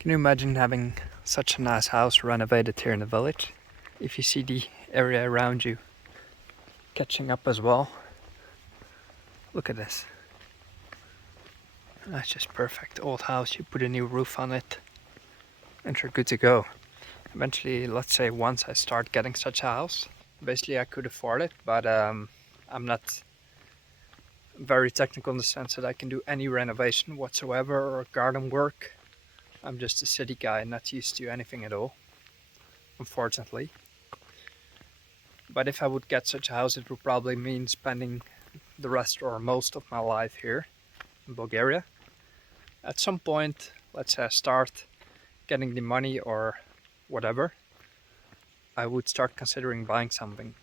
Can you imagine having such a nice house renovated here in the village? If you see the area around you catching up as well. Look at this. That's just perfect. Old house, you put a new roof on it and you're good to go. Eventually, let's say once I start getting such a house, basically I could afford it, but I'm not very technical in the sense that I can do any renovation whatsoever or garden work. I'm just a city guy, not used to anything at all, unfortunately. But if I would get such a house, it would probably mean spending the rest or most of my life here in Bulgaria. At some point, let's say I start getting the money or whatever, I would start considering buying something,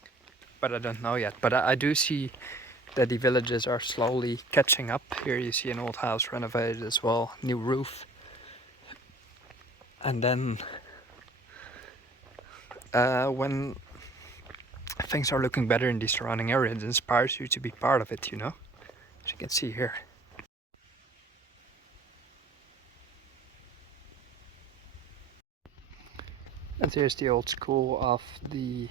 but I don't know yet. But I do see that the villages are slowly catching up. Here you see an old house renovated as well, new roof. And then when things are looking better in the surrounding area, it inspires you to be part of it, you know? As you can see here. And here's the old school of the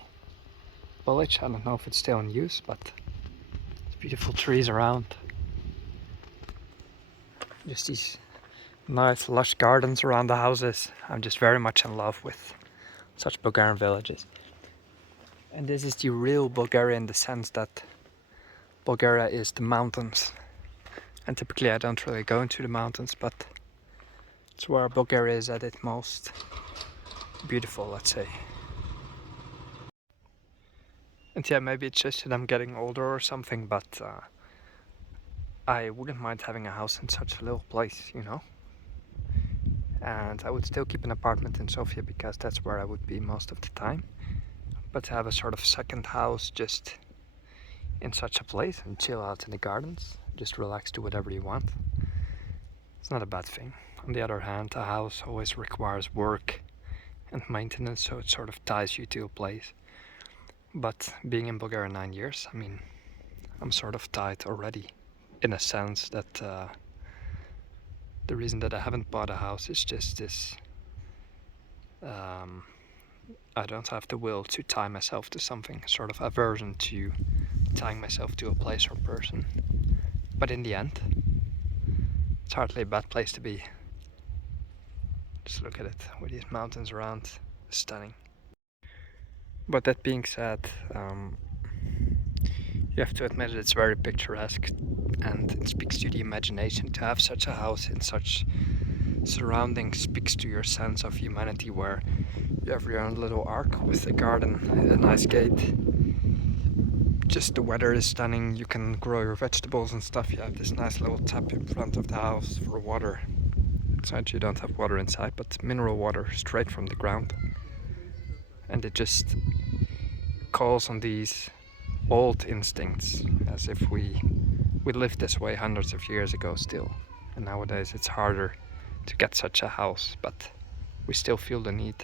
village. I don't know if it's still in use, but there's beautiful trees around. Just these nice lush gardens around the houses. I'm just very much in love with such Bulgarian villages. And this is the real Bulgaria in the sense that Bulgaria is the mountains. And typically I don't really go into the mountains, but it's where Bulgaria is at its most beautiful, let's say. And yeah, maybe it's just that I'm getting older or something, but I wouldn't mind having a house in such a little place, you know? And I would still keep an apartment in Sofia because that's where I would be most of the time. But to have a sort of second house just in such a place and chill out in the gardens, just relax, do whatever you want, it's not a bad thing. On the other hand, a house always requires work and maintenance, so it sort of ties you to a place. But being in Bulgaria 9 years, I mean, I'm sort of tied already, in a sense that the reason that I haven't bought a house is just this. I don't have the will to tie myself to something, sort of aversion to tying myself to a place or person. But in the end, it's hardly a bad place to be. Just look at it, with these mountains around, stunning. But that being said, you have to admit that it's very picturesque and it speaks to the imagination to have such a house in such surroundings. Speaks to your sense of humanity, where you have your own little ark with a garden, a nice gate. Just the weather is stunning, you can grow your vegetables and stuff. You have this nice little tap in front of the house for water. Inside you don't have water inside, but mineral water straight from the ground. And it just calls on these old instincts, as if we lived this way hundreds of years ago still. And nowadays it's harder to get such a house, but we still feel the need.